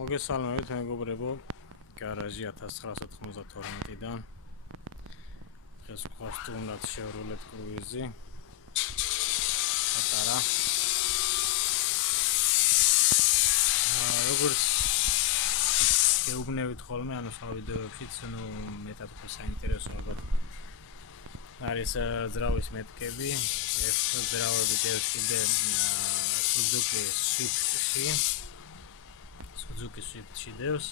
მოგესალმებით მეგობრებო, გარაჟი 1992-დან. დღეს გვყავს თუნდაც Chevrolet Cruze. პატარა. როგორც გეუბნებით ხოლმე, ანუ სხვა ვიდეოებშიც, მეტად ხო საინტერესო ალბათ არის ძრავის მეთქები. ეს ძრავები დევს Suzuki Swift-ში დევს.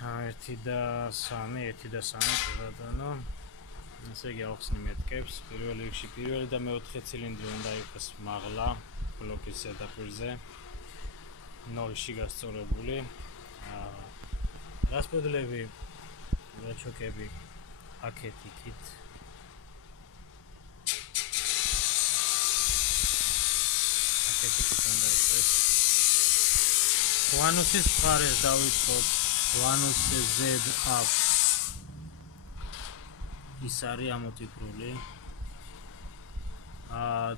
1 და 3 ბატონო. ესე იგი ახსნი მეთქებს. პირველ რიგში პირველი და მეოთხე ცილინდრი უნდა იყოს მაღლა ბლოკის ზედაპირზე. 0-ში გასწორებული. რასპედლები რაჩოკები აქეთ იქით. Vanusis მხარეს დავიწყოთ. Vanusis Z აქვს. ის არის ამოტიფრული.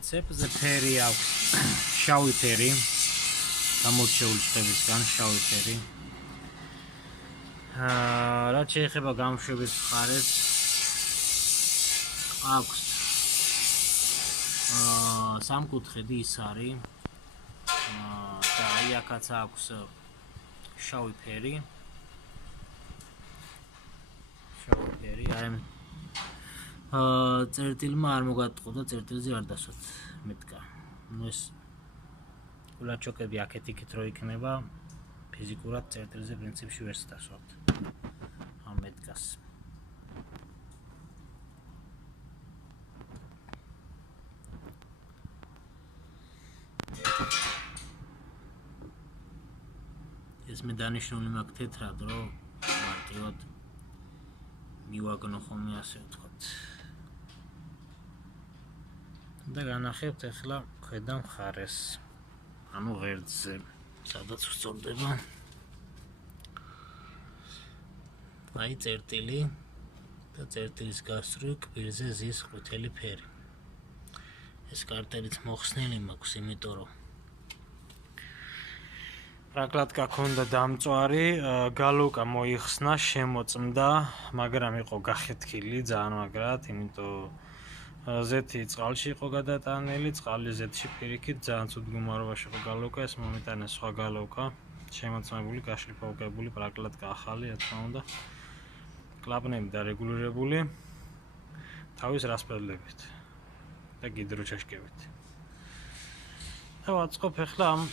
ცეპზე ფერი აქვს. შავი ფერი. გამორჩეული ხდებისგან შავი ფერი. რაც შეეხება გამშვების მხარეს აქვს სამკუთხედი ის არის. და აი აქაც აქვს შავი ფერი. წერტილმა არ მოგატყო და წერტილზე არ დასვათ მეთქა. ეს ულაჩოკები აქეთ იქით რო იქნება, ფიზიკურად წერტილზე პრინციპში ვერ დასვათ ამ მეთქას. ეს მე დანიშნული მაქვს თეთრად, რომ მარტივად მივაგნო ხოლმე ასე ვთქვათ. და განახებთ ახლა ქვედა მხარეს. ანუ ღერძზე, სადაც ვწორდება. აი წერტილი და წერტილის გასწვრივ კბილზე ზის ყვითელი ფერი. ეს კარტელიც მოხსნილი მაქვს, იმიტომ რომ რაკლატკა ქონდა დამწვარი, გალოკა მოიხსნა, შემოწმდა, მაგრამ იყო გახეთქილი ძალიან მაგრად, იმიტომ ზეთი წყალში იყო გადატანილი, წყალი ზეთში პირიქით, ძალიან ცუდ მდგომარეობაში იყო გალოკა, ეს მომიტანეს სხვა გალოკა, შემოწმებული, გაშლიფავებული, რაკლატკა ახალი, რა თქმა უნდა. კლაპნები დარეგულირებული, თავის რასპედლებით და გიდროჩაშკებით. და ვაწყობ ახლა ამ